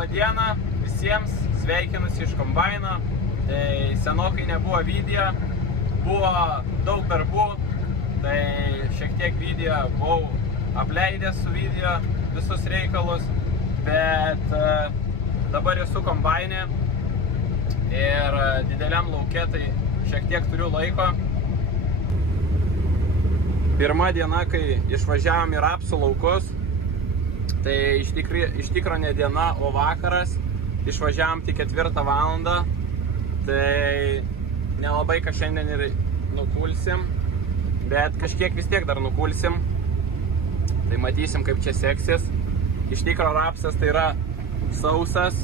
Labą dieną visiems, sveikinusi iš kombaino. Tai senokai nebuvo video, buvo daug darbų, tai šiek tiek video buvau apleidęs su video visus reikalus, bet dabar esu kombaine ir dideliam lauke, tai šiek tiek turiu laiko. Pirma diena, kai išvažiavom į rapsų laukus, tai iš tikro ne diena, o vakaras. Išvažiavom tik 4 valandą, tai nelabai ką šiandien ir nukulsim, bet kažkiek vis tiek dar nukulsim. Tai matysim, kaip čia seksis. Iš tikro rapsas tai yra sausas.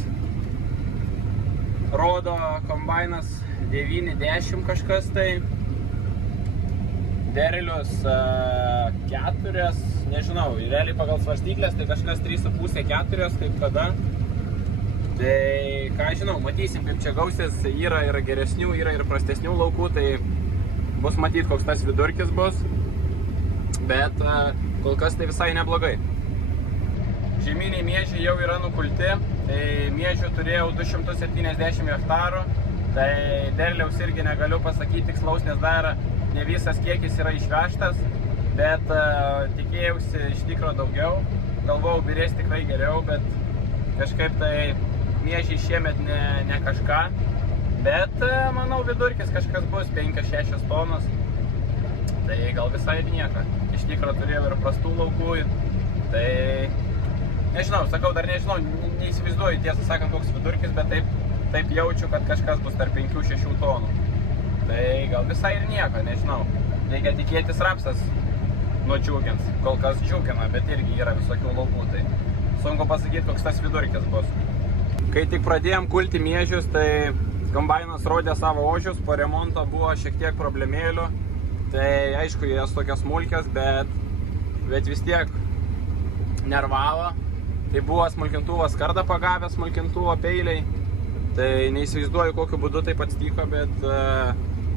Rodo kombainas 9-10 kažkas tai. Derlius 4, nežinau, realiai pagal svarstyklės tai kažkas 3,5-4, kaip kada. Tai ką žinau, matysim, kaip čia gausis, yra ir geresnių, yra ir prastesnių laukų, tai bus matyti, koks tas vidurkis bus, bet kol kas tai visai neblogai. Žieminiai miežiai jau yra nukulti, tai miežių turėjau 270 hektarų, tai derliaus irgi negaliu pasakyti tikslaus, nes dar ne visas kiekis yra išvežtas, bet tikėjausi iš tikro daugiau, galvojau birės tikrai geriau, bet kažkaip tai miežiai šiemet ne kažką, bet manau vidurkis kažkas bus 5-6 tonos, tai gal visai ir nieko. Iš tikro turėjau ir prastų laukų, tai nežinau, sakau, dar nežinau, neįsivaizduoju tiesą sakant koks vidurkis, bet taip jaučiu, kad kažkas bus tarp 5-6 tonų. Tai gal visai ir nieko, nežinau. Reikia tikėtis rapsas nudžiugins, kol kas džiugina, bet irgi yra visokių laukų, tai sunku pasakyti, koks tas vidurkis bus. Kai tik pradėjom kulti miežius, tai kombainas rodė savo ožius, po remonto buvo šiek tiek problemėlių. Tai aišku, jas tokios smulkios, bet vis tiek nervavo. Tai buvo smulkintuvas kardą pagavęs, smulkintuvo peiliai. Tai neįsivaizduoju, kokiu būdu taip atsitiko,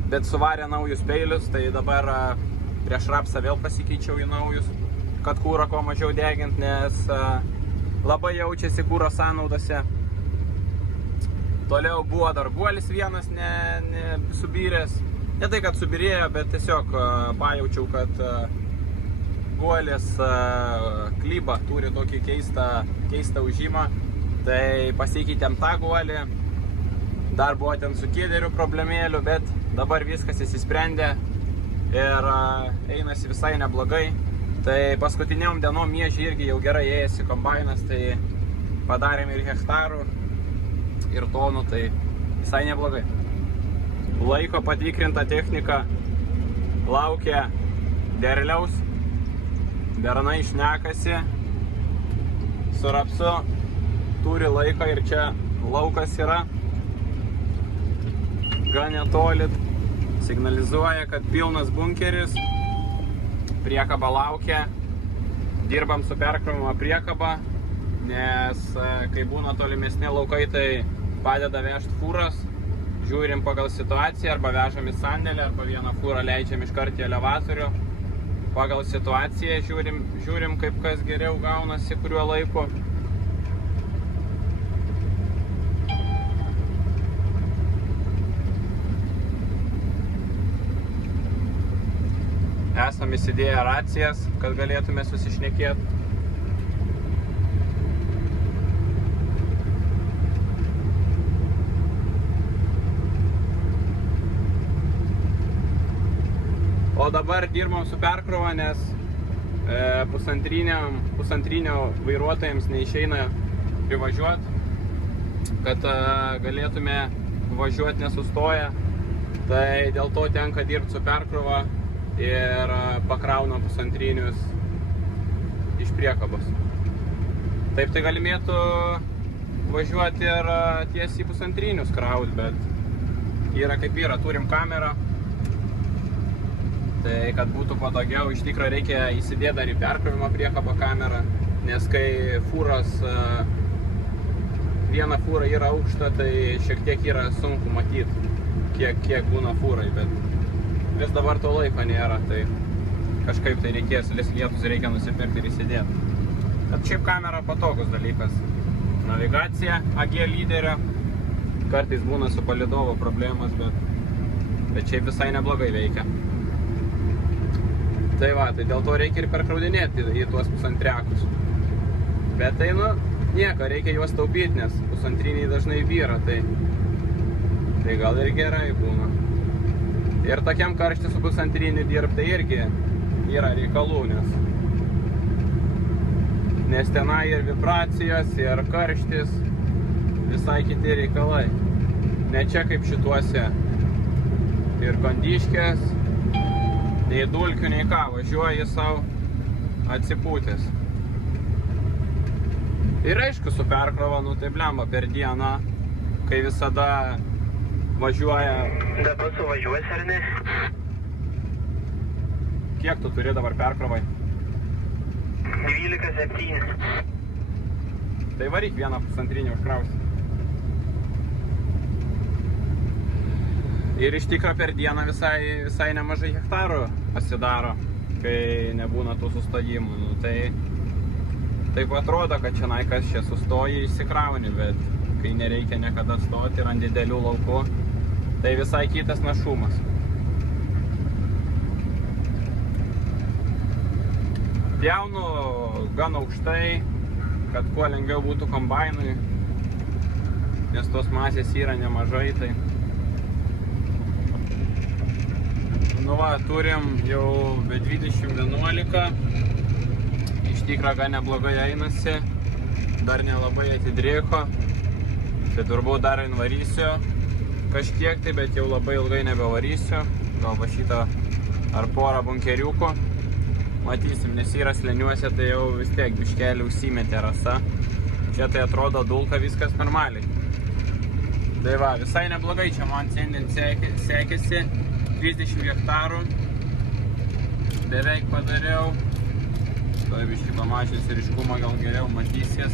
bet suvarė naujus peilius. Tai dabar prieš rapsą vėl pasikeičiau į naujus, kad kūrą kuo mažiau degint, nes labai jaučiasi kūro sąnaudose. Toliau buvo dar guolis vienas subyręs. Ne tai, kad subyrėjo, bet tiesiog pajaučiau, kad guolis klyba turi tokį keistą užimą. Tai pasikeitėm tą guolį. Dar buvo ten su kėderiu problemėlių, bet dabar viskas įsisprendė ir einasi visai neblogai. Tai paskutiniom dienom miežiai irgi jau gerai ėjasi kombainas, tai padarėm ir hektarų, ir tonų, tai visai neblogai. Laiko patikrinta technika laukia derliaus, bernai šnekasi, su rapsu turi laiko ir čia laukas yra gan netoli, signalizuoja, kad pilnas bunkeris. Priekaba laukia, dirbam su perkrovimo priekaba, nes kai būna tolimesni laukai, tai padeda vežti fūras, žiūrim pagal situaciją, arba vežam į sandėlį, arba vieną fūrą leidžiam iškart į elevatorių. Pagal situaciją žiūrim kaip kas geriau gaunasi, kuriuo laiku. Esam įsidėję racijas, kad galėtume susišnekėti. O dabar dirbam su perkrova, nes pusantrinio vairuotojams neišeina privažiuoti, kad galėtume važiuoti nesustoję. Tai dėl to tenka dirbti su perkrova ir pakraunam pusantrinius iš priekabos. Taip tai galimėtų važiuoti ir tiesiai pusantrinius kraut, bet yra kaip yra, turim kamerą. Tai kad būtų patogiau, iš tikro reikia įsidėti dar į perkrovimo priekabą kamerą, nes kai fūros, viena fūra yra aukšta, tai šiek tiek yra sunku matyti, kiek būna fūrai, bet vis dabar to laiko nėra, tai kažkaip tai reikės, lietus reikia nusipirkti ir įsidėti. Bet šiaip kamera patogus dalykas, navigacija AG lyderio. Kartais būna su palidovo problemas, bet šiaip visai neblogai veikia. Tai va, tai dėl to reikia ir perkraudinėti į tuos pusantrekus. Bet tai, nieko, reikia juos taupyti, nes pusantriniai dažnai vyra, tai gal ir gerai būna. Ir tokiam karštį su pusantriniu dirbti tai irgi yra reikalų, nes tenai ir vibracijos, ir karštis, visai kiti reikalai. Ne čia kaip šituose ir kondiškės, nei dulkių, nei ką, važiuoji savo atsipūtęs. Ir aišku, su perkrova, tai blemba per dieną, kai visada važiuoja... Dabar suvažiuosi ar ne? Kiek tu turi dabar perkrovai? 12,7. Tai varyk vieną pusantrinį užkrausi. Ir iš tikro per dieną visai nemažai hektarų pasidaro, kai nebūna tų sustojimų. Tai taip atrodo, kad čia kas čia sustoji, išsikrauni, bet kai nereikia niekada stoti ir ant didelių laukų, tai visai kitas našumas. Pjaunu gan aukštai, kad kuo lengviau būtų kombainui, nes tos masės yra nemažai, tai... turim jau be 2011, iš tikro gan neblogai einasi, dar nelabai atidrėko, tai turbūt dar varysiu kažkiek, tai bet jau labai ilgai nebevarysiu, gal va šitą ar porą bunkeriukų, matysim, nes yra slėniuose, tai jau vis tiek biškelį užsimetė rasa, čia tai atrodo dulka viskas normaliai. Tai va, visai neblogai čia man šiandien sekėsi, 30 hektarų beveik padariau. Tai biškį pamačius ryškumą gal geriau matysies.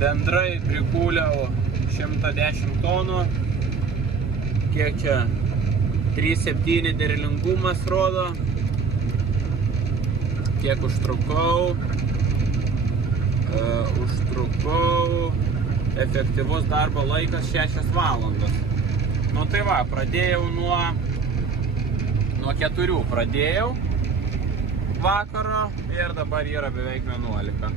Bendrai prikūliau 110 tonų. Kiek čia? 3,7 derlingumas rodo. Kiek užtrukau? Efektyvus darbo laikas 6 valandos. Tai va, pradėjau nuo 4 pradėjau vakaro ir dabar yra beveik 11.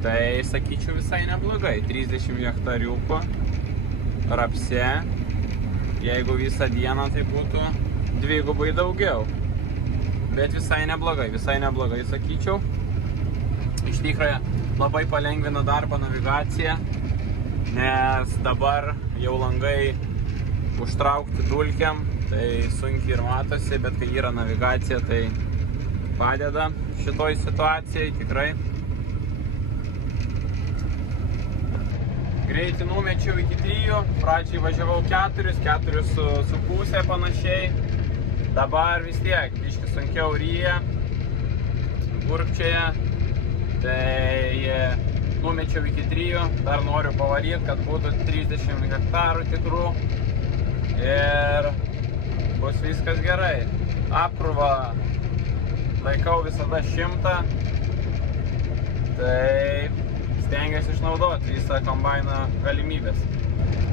Tai sakyčiau visai neblogai, 30 hektariukų rapse, jeigu visą dieną tai būtų dvigubai daugiau. Bet visai neblogai sakyčiau. Iš tikrųjų labai palengvina darbą navigaciją, nes dabar jau langai užtraukti dulkiam, tai sunkiai ir matosi, bet kai yra navigacija, tai padeda šitoj situacijai tikrai. Greitį numečiau iki 3, pradžiai važiavau 4,5 panašiai, dabar vis tiek biškį sunkiau ryja, gurkčioje. Tai numečiau iki 3, dar noriu pavaryti, kad būtų 30 hektarų tikrų ir bus viskas gerai. Apkrūvą laikau visada 100, tai stengiuosi išnaudoti visą kombaino galimybės.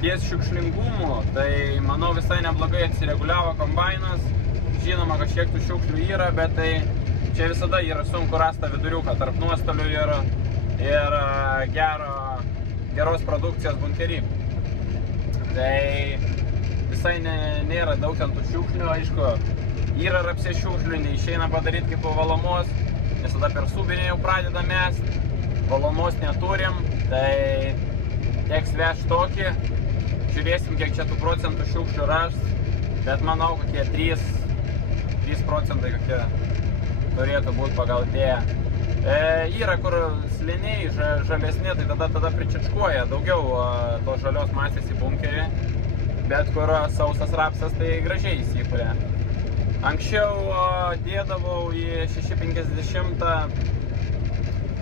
Ties šiukšlingumu, tai manau visai neblogai atsireguliavo kombainas. Žinoma, kažkiek tų šiukšlių yra, bet tai čia visada yra sunku rasti viduriuką tarp nuostolių ir geros produkcijos bunkerį. Tai visai nėra daug ten tų šiukšlių, aišku, yra rapsė šiukšlių, neišeina padaryti kaip po valomos, nes tada per subinį jau pradeda mest, valomos neturim, tai teks veš tokį, žiūrėsim kiek čia tų procentų šiukšlių ras, bet manau kokie 3 procentai kokie turėtų būti pagal dėję. Yra kur slėniai žalesni, tai tada pričičkuoja daugiau tos žalios masės į bunkerį, bet kur sausas rapsas tai gražiai įsikuria. Anksčiau dėdavau į 650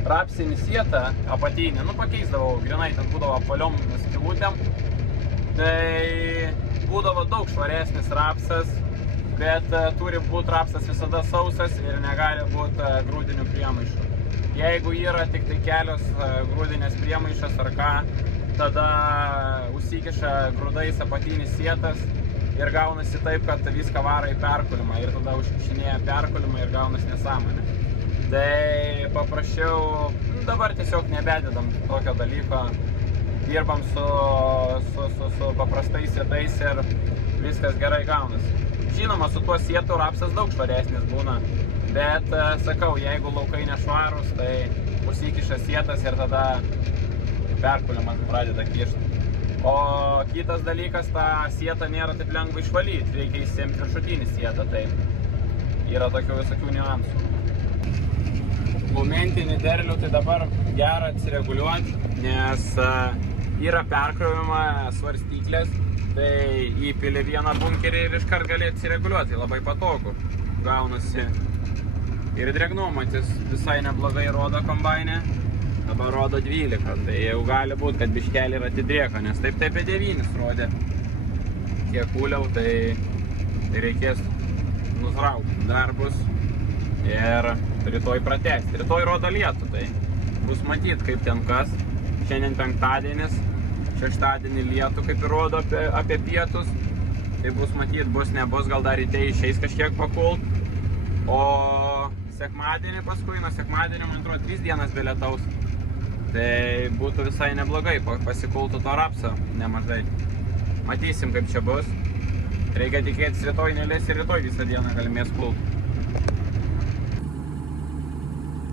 rapsinį sietą apatinį, pakeisdavau, grinai ten būdavo apvaliom skylutėm, tai būdavo daug švaresnis rapsas bet turi būti rapsas visada sausas ir negali būti grūdinių priemaišų. Jeigu yra tik tai kelios grūdinės priemaišas ar ką, tada užsikiša grūdais apatinis sietas ir gaunasi taip, kad viską varo į perkulimą ir tada užkišinėja perkulimą ir gaunasi nesąmonė. Tai paprasčiau dabar tiesiog nebededam tokio dalyko, dirbam su paprastais sietais ir viskas gerai gaunasi. Žinoma, su tuo sietu rapsas daug švaresnis būna, bet sakau, jeigu laukai nešvarus, tai užsikiša sietas ir tada perkulimas pradeda kišti. O kitas dalykas, tą sietą nėra taip lengva išvalyti, reikia įsiimti viršutinį sietą, tai yra tokių visokių niuansų. Momentinį derlių tai dabar gera atsireguliuoti, nes yra perkrovima svarstyklės, tai įpili vieną bunkerį ir iškart gali atsireguliuoti, tai labai patogu gaunasi. Ir drėgnumatis visai neblogai rodo kombaine, dabar rodo 12, tai jau gali būti, kad biškelį yra atidrėka, nes taip apie 9 rodė. Kiek kūliau, tai reikės nusraukti darbus ir rytoj pratęsti. Rytoj rodo lietų, tai bus matyt, kaip ten kas. Šiandien penktadienis, šeštadienį lietų, kaip ir rodo apie pietus. Tai bus matyt, bus nebus, gal dar ryte išeis kažkiek pakult. O sekmadienį paskui, nuo sekmadienio, man atrodo, 3 dienas be lietaus. Tai būtų visai neblogai, pasikultų to rapso nemažai. Matysim, kaip čia bus. Reikia tikėtis rytoj nelės ir rytoj visą dieną galimės kult.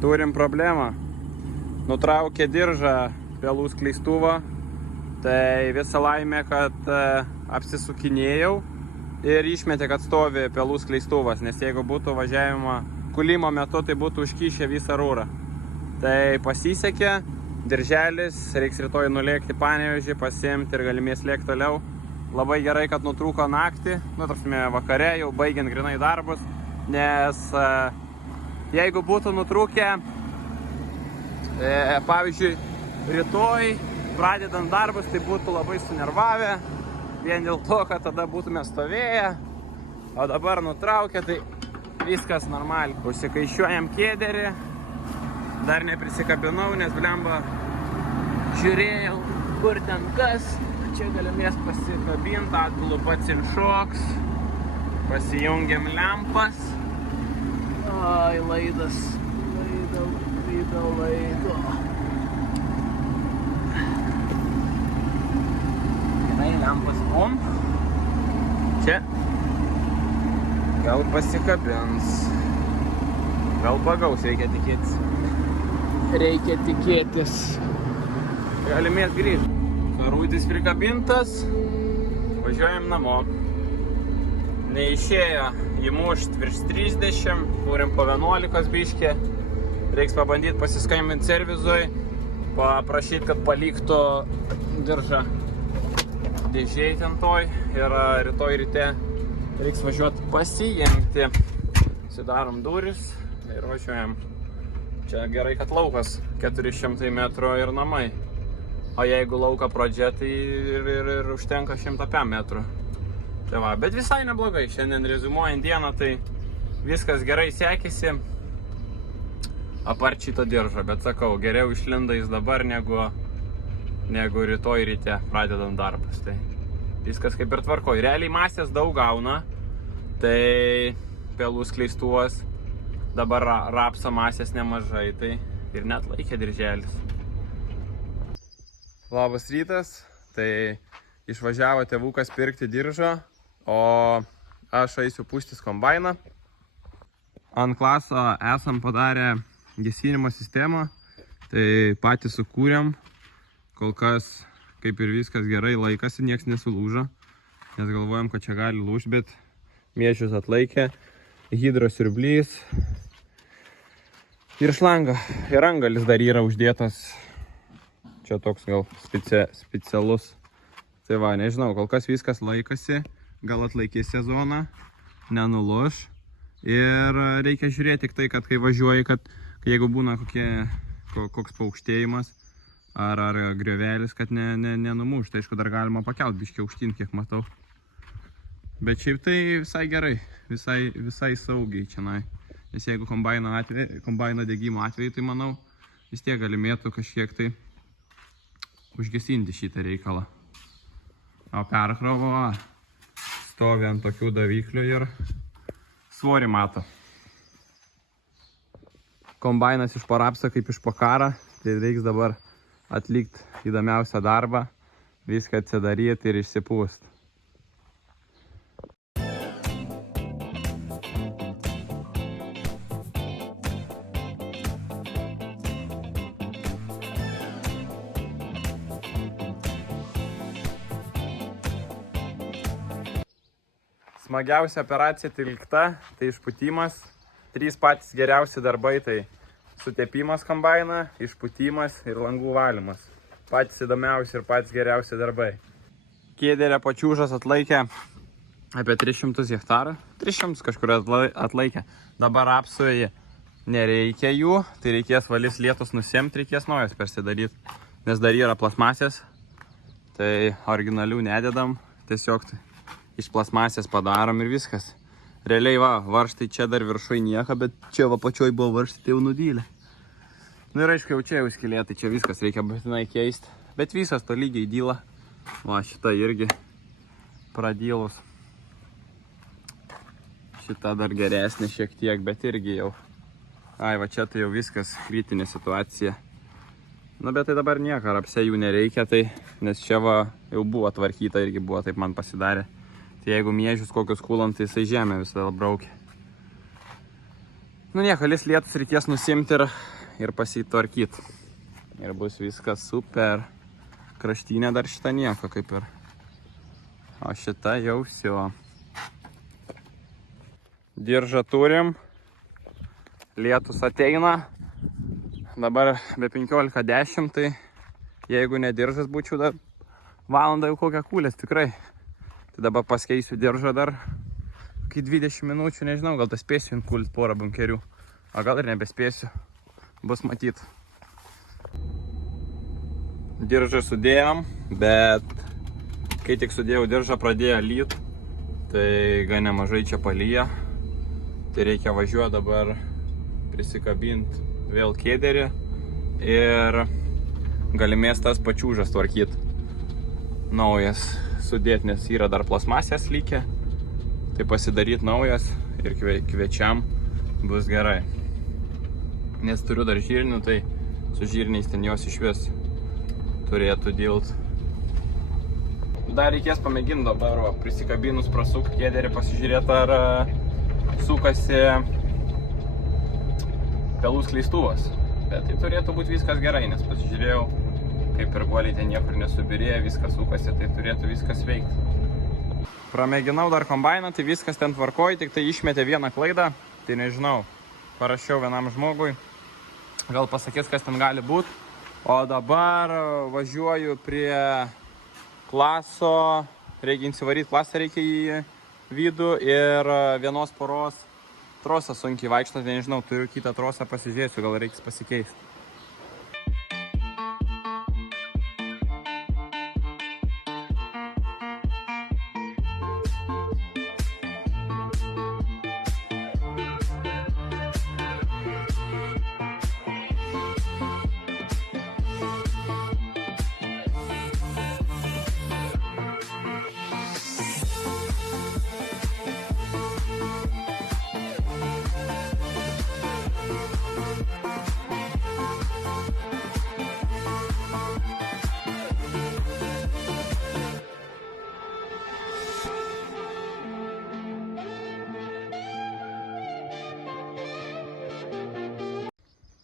Turim problemą. Nutraukė diržą pelų skleistuvą. Tai visa laimė, kad apsisukinėjau ir išmetė, kad stovi pelų skleistuvas. Nes jeigu būtų važiavimo kulimo metu, tai būtų užkišę visą rūrą. Tai pasisekė. Dirželis, reiks rytoj nulėkti Panevėžį, pasiimti ir galimės lėkti toliau. Labai gerai, kad nutrūko naktį, vakare, jau baigiant grinai darbus, nes jeigu būtų nutrūkę, pavyzdžiui, rytoj pradedant darbus, tai būtų labai sunervavę, vien dėl to, kad tada būtume stovėję, o dabar nutraukė, tai viskas normaliai. Užsikaišiuojam kėderį. Dar neprisikabinau, nes blemba žiūrėjau, kur ten kas. Čia galimės pasikabinti, atgulu pats ir šoks. Pasijungiam lempas. Ai, laidas. Laido. Gerai, lempas om. Čia. Gal pasikabins. Gal pagaus, reikia tikėtis. Galimės grįžti. Rūdis prikabintas. Važiuojam namo. Neišėjo įmušt virš 30. Turim po 11 biškį. Reiks pabandyti pasiskambinti servizui. Paprašyti, kad paliktų diržą dėžėj ten toj. Ir rytoj ryte reiks važiuoti pasiimti. Sidarom duris ir važiuojam. Čia gerai, kad laukas 400 metrų ir namai. O jeigu lauka pradžia, tai ir užtenka 105 metrų. Tai va, bet visai neblogai. Šiandien rezumuojant dieną, tai viskas gerai sekėsi. Apart šito diržo, bet sakau, geriau išlinda jis dabar negu rytoj ryte pradedant darbus. Tai viskas kaip ir tvarkoj. Realiai masės daug gauna. Tai pelų skleistuvas. Dabar rapso masės nemažai, tai ir net laikė dirželis. Labas rytas, tai išvažiavo tėvukas pirkti diržo, o aš eisiu pustis kombainą. Ant klaso esam padarę gesinimo sistemą, tai patys sukūrėm. Kol kas kaip ir viskas gerai laikasi, nieks nesulūžo, nes galvojam, kad čia gali lūžti, bet miešius atlaikė. Hidrosiurblys ir šlanga. Ir angalis dar yra uždėtas. Čia toks gal specialus. Tai va, nežinau, kol kas viskas laikasi. Gal atlaikys sezoną, nenulūž. Ir reikia žiūrėti tik tai, kad kai važiuoji, kad jeigu būna koks paaukštėjimas ar griovelis, kad nenumušta. Aišku, dar galima pakelt biškį aukštyn, kiek matau. Bet šiaip tai visai gerai, visai saugiai čianai. Nes jeigu kombaino degimo atveju, tai manau, vis tiek galimėtų kažkiek tai užgesinti šitą reikalą. O perkrovo stovi ant tokių daviklių ir svorį mato. Kombainas iš parapso kaip iš pakara, tai reiks dabar atlikti įdomiausią darbą, viską atsidaryti ir išsipūsti. Smagiausia operacija atlikta, tai išpūtimas. 3 patys geriausi darbai, tai sutepimas kombainą, išpūtimas ir langų valymas. Patys įdomiausi ir patys geriausi darbai. Kėdėlė pačiūžas atlaikė apie 300 hektarų. 300 kažkur atlaikė. Dabar apsui nereikia jų, tai reikės valys lietus nusimti, reikės naujas persidaryti. Nes dar yra plasmasės, tai originalių nededam, tiesiog iš plasmasės padarom ir viskas. Realiai varžtai čia dar viršui nieko, bet čia pačioj buvo varžtai, tai jau nudylė. Nu ir aišku, jau čia jau skylė, tai čia viskas reikia būtinai keisti. Bet visas to lygiai dyla. Va, šita irgi pradylus. Šita dar geresnė šiek tiek, bet irgi jau. Ai, va čia tai jau viskas, kritinė situacija. Nu, bet tai dabar nieko, apse jų nereikia, tai, nes čia va jau buvo tvarkyta, irgi buvo, taip man pasidarė. Tai jeigu miežius kokius kulant, tai jisai žemė visada braukė. Nu nieko, lietus reikės nusimti ir pasitvarkyti. Ir bus viskas super. Kraštinė dar šita nieko kaip ir. O šita jau всё. Diržą turim. Lietus ateina. Dabar be 15:10, tai jeigu ne diržas būčiau dar valandą jau kokią kūlės tikrai. Tai dabar paskeisiu diržą dar iki 20 minučių, nežinau, gal tas spėsiu inkulti porą bunkerių. O gal ir nebespėsiu. Bus matyt. Diržą sudėjom, bet kai tik sudėjau diržą pradėjo lyt, tai gan nemažai čia palyja. Tai reikia važiuoti dabar prisikabinti vėl kėderį ir galimės tas pačiūžas tvarkyti. Naujas sudėti, nes yra dar plasmasės likę. Tai pasidaryti naujas ir kviečiam bus gerai. Nes turiu dar žirnių, tai su žirniais ten jos iš vis turėtų dilt. Dar reikės pamėginti dabar prisikabinus prasukti kėderį, pasižiūrėti ar sukasi pelų skleistuvas. Bet tai turėtų būti viskas gerai, nes pasižiūrėjau, kaip ir guoliai ten niekur nesubirėjo, viskas sukasi, tai turėtų viskas veikti. Pramėginau dar kombainą, tai viskas ten tvarkoja, tik tai išmetė vieną klaidą, tai nežinau, parašiau vienam žmogui, gal pasakys, kas ten gali būti. O dabar važiuoju prie klaso, reikia įsivaryti klasą, reikia į vidų ir vienos poros trosą sunkiai vaikšto, tai nežinau, turiu kitą trosą, pasižiūrėsiu, gal reiks pasikeisti.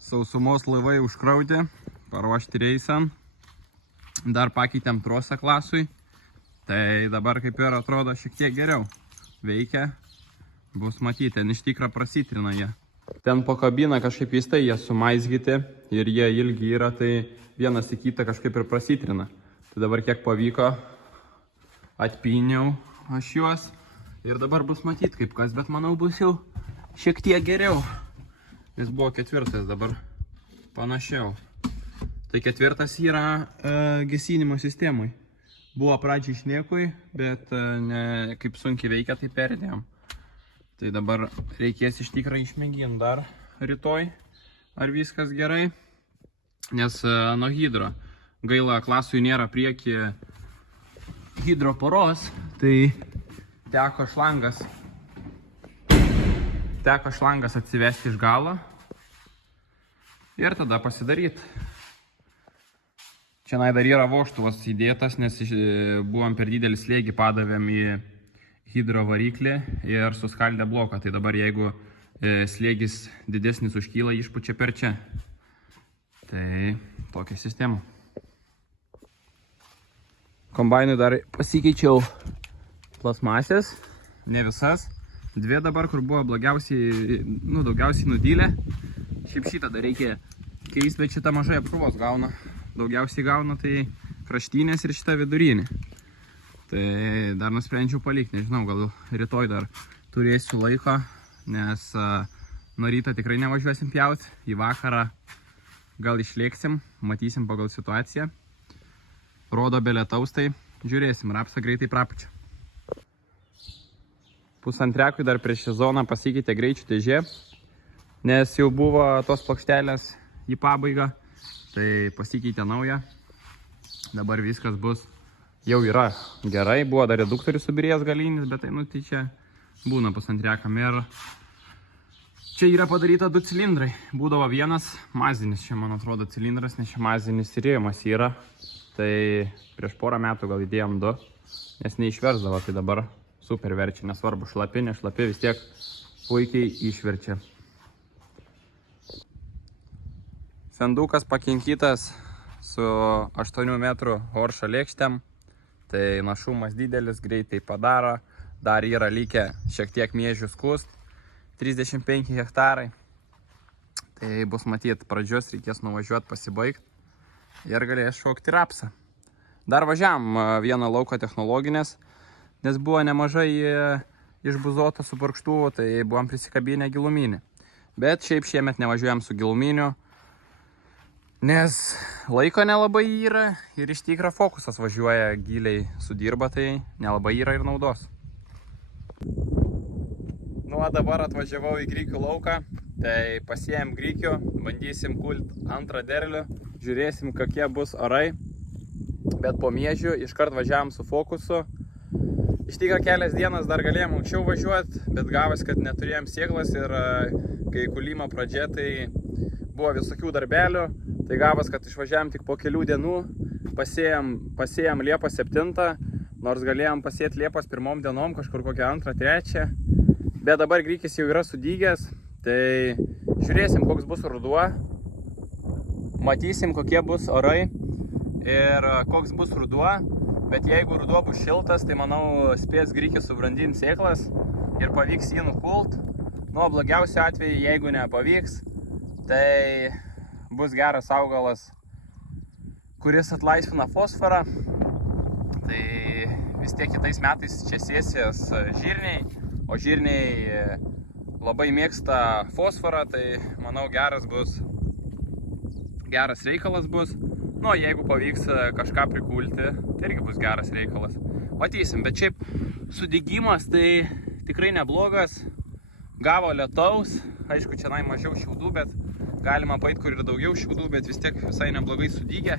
Sausumos laivai užkrauti, paruošti reisam. Dar pakeitėm trosą klasui. Tai dabar kaip ir atrodo šiek tiek geriau. Veikia. Bus matyti, ten iš tikrą prasitrina jie. Ten po kabiną kažkaip įstai jie sumaizgyti ir jie ilgi yra, tai vienas į kitą kažkaip ir prasitrina. Tai dabar kiek pavyko, atpyniau aš juos. Ir dabar bus matyti kaip kas, bet manau bus jau šiek tiek geriau. Jis buvo 4, dabar panašiau. Tai 4 yra gesinimo sistemai. Buvo pradžiai šniekui, bet ne, kaip sunkiai veikia, tai perdėjom. Tai dabar reikės iš tikrųjų išmėginti dar rytoj, ar viskas gerai. Nes nuo hidro gaila klasui nėra prieki hidroporos, tai teko šlangas atsivesti iš galo ir tada pasidaryti. Čia dar yra voštuvas įdėtas, nes buvom per didelį slėgį, padavėm į hidro variklį ir suskaldė bloką. Tai dabar jeigu slėgis didesnis užkyla, išpučia per čia. Tai tokia sistema. Kombainui dar pasikeičiau plasmasės, ne visas. Dvi dabar, kur buvo daugiausiai nudylę. Šiaip šitą dar reikia keisti, bet šitą mažai apkrovos gauna. Daugiausiai gauna tai kraštinės ir šitą vidurinį. Tai dar nusprendžiau palikti, nežinau, gal rytoj dar turėsiu laiko, nes nuo ryto tikrai nevažiuosim pjauti, į vakarą gal išlėksim, matysim pagal situaciją. Rodo be lietaus, tai žiūrėsim, rapsą greitai prapučia. Pusantrekui dar prieš sezoną pasikeitė greičių dėžė, nes jau buvo tos plokštelės į pabaigą. Tai pasikeitė nauja. Dabar viskas bus, jau yra gerai. Buvo dar reduktorius subirėjęs galinis, bet tai čia būna pusantrekam. Ir čia yra padaryta 2 cilindrai. Būdavo vienas mazinis, čia man atrodo cilindras, nes čia mazinis įrėjimas yra. Tai prieš porą metų gal įdėjom 2, nes neišversdavo, tai dabar super verčia, nesvarbu šlapi, nešlapi, vis tiek puikiai išverčia. Fendukas pakinkytas su 8 metrų Horša lėkštėm, tai našumas didelis, greitai padaro, dar yra likę šiek tiek miežių skust, 35 hektarai, tai bus matyt pradžios, reikės nuvažiuoti pasibaigti ir galės šokti rapsą. Dar važiavam vieną lauką technologinės, nes buvo nemažai išbuzoto su purkštuvu, tai buvom prisikabinę giluminį, bet šiaip šiemet nevažiuojam su giluminiu, nes laiko nelabai yra ir iš tikro fokusas važiuoja giliai sudirba, tai nelabai yra ir naudos. Nu, dabar atvažiavau į grikių lauką, tai pasiėm grikių, bandysim kulti antrą derlių, žiūrėsim kokie bus orai, bet po miežių iškart važiavam su fokusu. Iš tikro kelias dienas dar galėjom anksčiau važiuoti, bet gavas, kad neturėjom sėklas ir kai kulimo pradžia, tai buvo visokių darbelių. Tai gavas, kad išvažiavam tik po kelių dienų, pasėjom Liepos 7, nors galėjom pasėti Liepos 1 dienom, kažkur kokią 2, 3. Bet dabar grikis jau yra sudygęs, tai žiūrėsim, koks bus ruduo, matysim, kokie bus orai ir koks bus ruduo. Bet jeigu ruduo bus šiltas, tai manau spės grikis subrandinti sėklas ir pavyks jį nukult. Nu, blogiausiu atveju, jeigu nepavyks, tai bus geras augalas, kuris atlaisvina fosforą. Tai vis tiek kitais metais čia sėsis žirniai, o žirniai labai mėgsta fosforą, tai manau geras reikalas bus. Nu, jeigu pavyks kažką prikulti, tai irgi bus geras reikalas. Matysim, bet šiaip sudygimas tai tikrai neblogas. Gavo lietaus, aišku, čia mažiau šiaudų, bet galima paeit, kur yra daugiau šiaudų, bet vis tiek visai neblogai sudygę.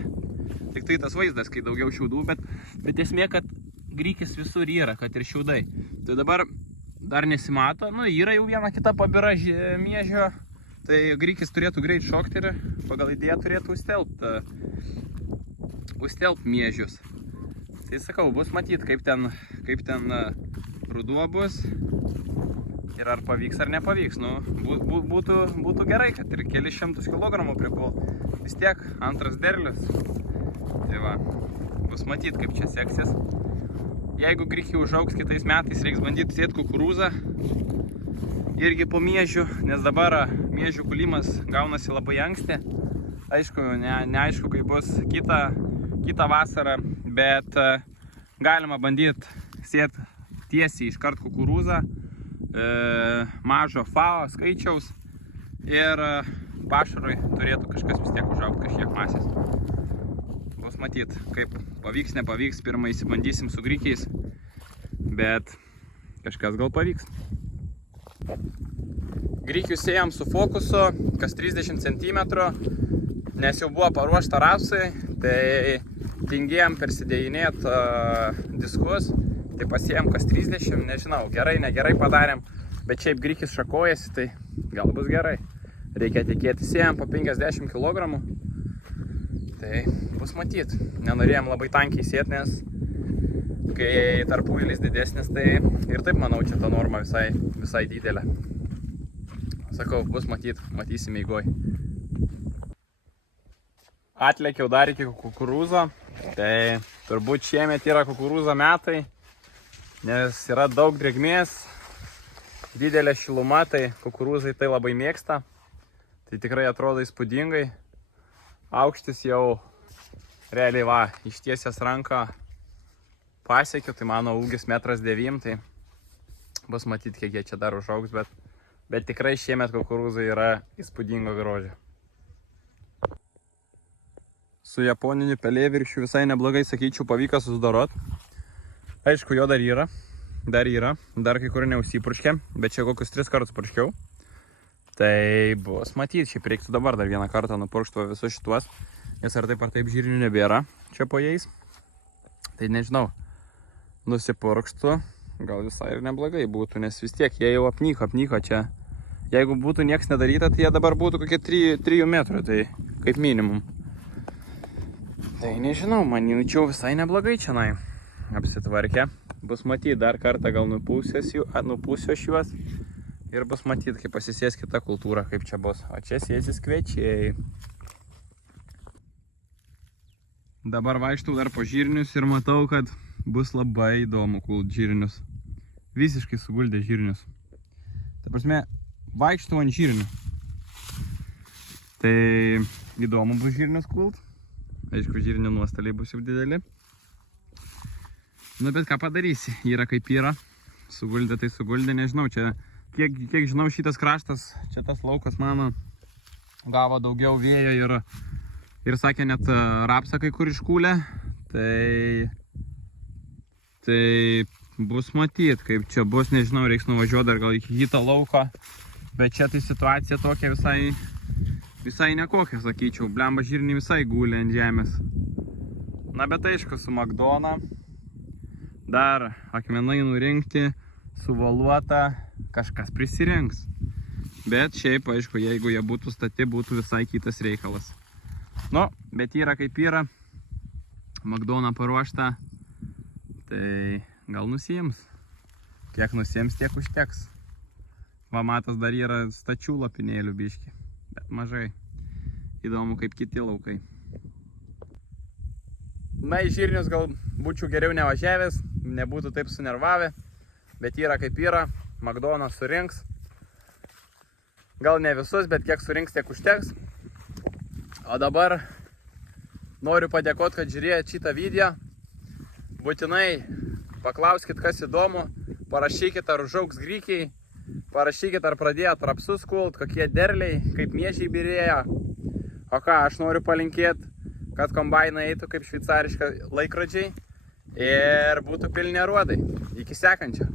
Tik tai tas vaizdas, kai daugiau šiaudų, bet esmė, kad grikis visur yra, kad ir šiaudai. Tai dabar dar nesimato, nu, yra jau viena kita pabira miežio, tai grikis turėtų greit šokti ir pagal idėją turėtų užstelbt miežius. Tai sakau, bus matyt, kaip ten ruduo bus. Ir ar pavyks ar nepavyks, nu, būtų gerai, kad ir keli šimtus kilogramų prikul. Vis tiek antras derlius. Tai va, bus matyt, kaip čia seksis. Jeigu grikiai užaugs kitais metais, reiks bandyti sėti kukurūzą. Irgi po miežių, nes dabar miežių kulimas gaunasi labai anksti. Aišku, neaišku, kaip bus kitą vasarą, bet galima bandyti sėti tiesiai iškart kukurūzą. Mažo FAO skaičiaus ir pašarui turėtų kažkas vis tiek užaugti, kažkiek masės. bus matyt, kaip pavyks, nepavyks, pirmą įsibandysim su grikiais, bet kažkas gal pavyks. Grikius sėjam su fokusu, kas 30 cm, nes jau buvo paruošta rapsai, tai tingėjom persidėjinėti diskus, tai pasėjom kas 30, nežinau, gerai, negerai padarėm, bet šiaip grikis šakojasi, tai gal bus gerai. Reikia tikėti, sėjam po 50 kg, tai bus matyt. Nenorėjom labai tankiai sėti, nes kai tarpuilis didesnis, tai ir taip manau, čia ta norma visai didelė. Sakau, bus matyt, matysim eigoj. Atlėkiau dar iki kukurūzo, tai turbūt šiemet yra kukurūzo metai, nes yra daug drėgmės, didelė šiluma, tai kukurūzai tai labai mėgsta. Tai tikrai atrodo įspūdingai. Aukštis jau realiai va, ištiesęs ranką pasiekiu, tai mano ūgis 1,9 m, tai bus matyti, kiek jie čia dar užaugs, bet tikrai šiemet kukurūzai yra įspūdingo grožio. Su japoniniu pelėviršiu visai neblogai, sakyčiau, pavyko susidorot. Aišku, jo dar yra, dar kai kur neužsipurškė, bet čia kokius 3 kartus purškiau. Tai bus matyti, šiaip reiktų dabar dar vieną kartą nupurkšti visus šituos, nes ar taip žirnių nebėra čia po jais. Tai nežinau, nusipurkštų, gal visai ir neblogai būtų, nes vis tiek jie jau apnyko čia. Jeigu būtų nieks nedaryta, tai jie dabar būtų kokie 3 metrų, tai kaip minimum. Tai nežinau, manyčiau visai neblogai čianai apsitvarkė. Bus matyti, dar kartą gal nupūsiu šiuos. Ir bus matyti, kaip pasisės kita kultūra, kaip čia bus. O čia sėsis kviečiai. Dabar vaikštau dar po žirnius ir matau, kad bus labai įdomu kult žirnius. Visiškai suguldė žirnius. Ta prasme, vaikštau ant žirnių. Tai įdomu bus žirnius kult. Aišku, žirnių nuostoliai bus jau dideli. Nu, bet ką padarysi, yra kaip yra. Suguldė, tai suguldė, nežinau, čia... Kiek žinau, šitas kraštas, čia tas laukas mano, gavo daugiau vėjo ir sakė, net rapsą kai kur iškūlė. Tai bus matyt, kaip čia bus, nežinau, reiks nuvažiuoti dar gal iki kito lauko. Bet čia tai situacija tokia visai nekokia, sakyčiau. Blemba žirniai visai gulė ant žemės. Na, bet aišku, su Magdona dar akmenai nurinkti, suvoluota, kažkas prisirinks. Bet šiaip, aišku, jeigu jie būtų stati, būtų visai kitas reikalas. Nu, bet yra kaip yra. Magdona paruošta. Tai gal nusiims. Kiek nusiims, tiek užteks. Va, matas, dar yra stačių lopinėlių biški. Bet mažai. Įdomu, kaip kiti laukai. Na, į žirnius gal būčiau geriau nevažiavęs, nebūtų taip sunervavę. Bet yra kaip yra, Magdona surinks. Gal ne visus, bet kiek surinks, tiek užteks. O dabar noriu padėkoti, kad žiūrėjot šitą video. Būtinai paklauskit, kas įdomu. Parašykit, ar užaugs grikiai. Parašykit, ar pradėjot rapsus kult, kokie derliai, kaip miežiai birėja. O ką, aš noriu palinkėti, kad kombainai eitų kaip šveicariška laikrodžiai ir būtų pilni aruodai. Iki sekančio.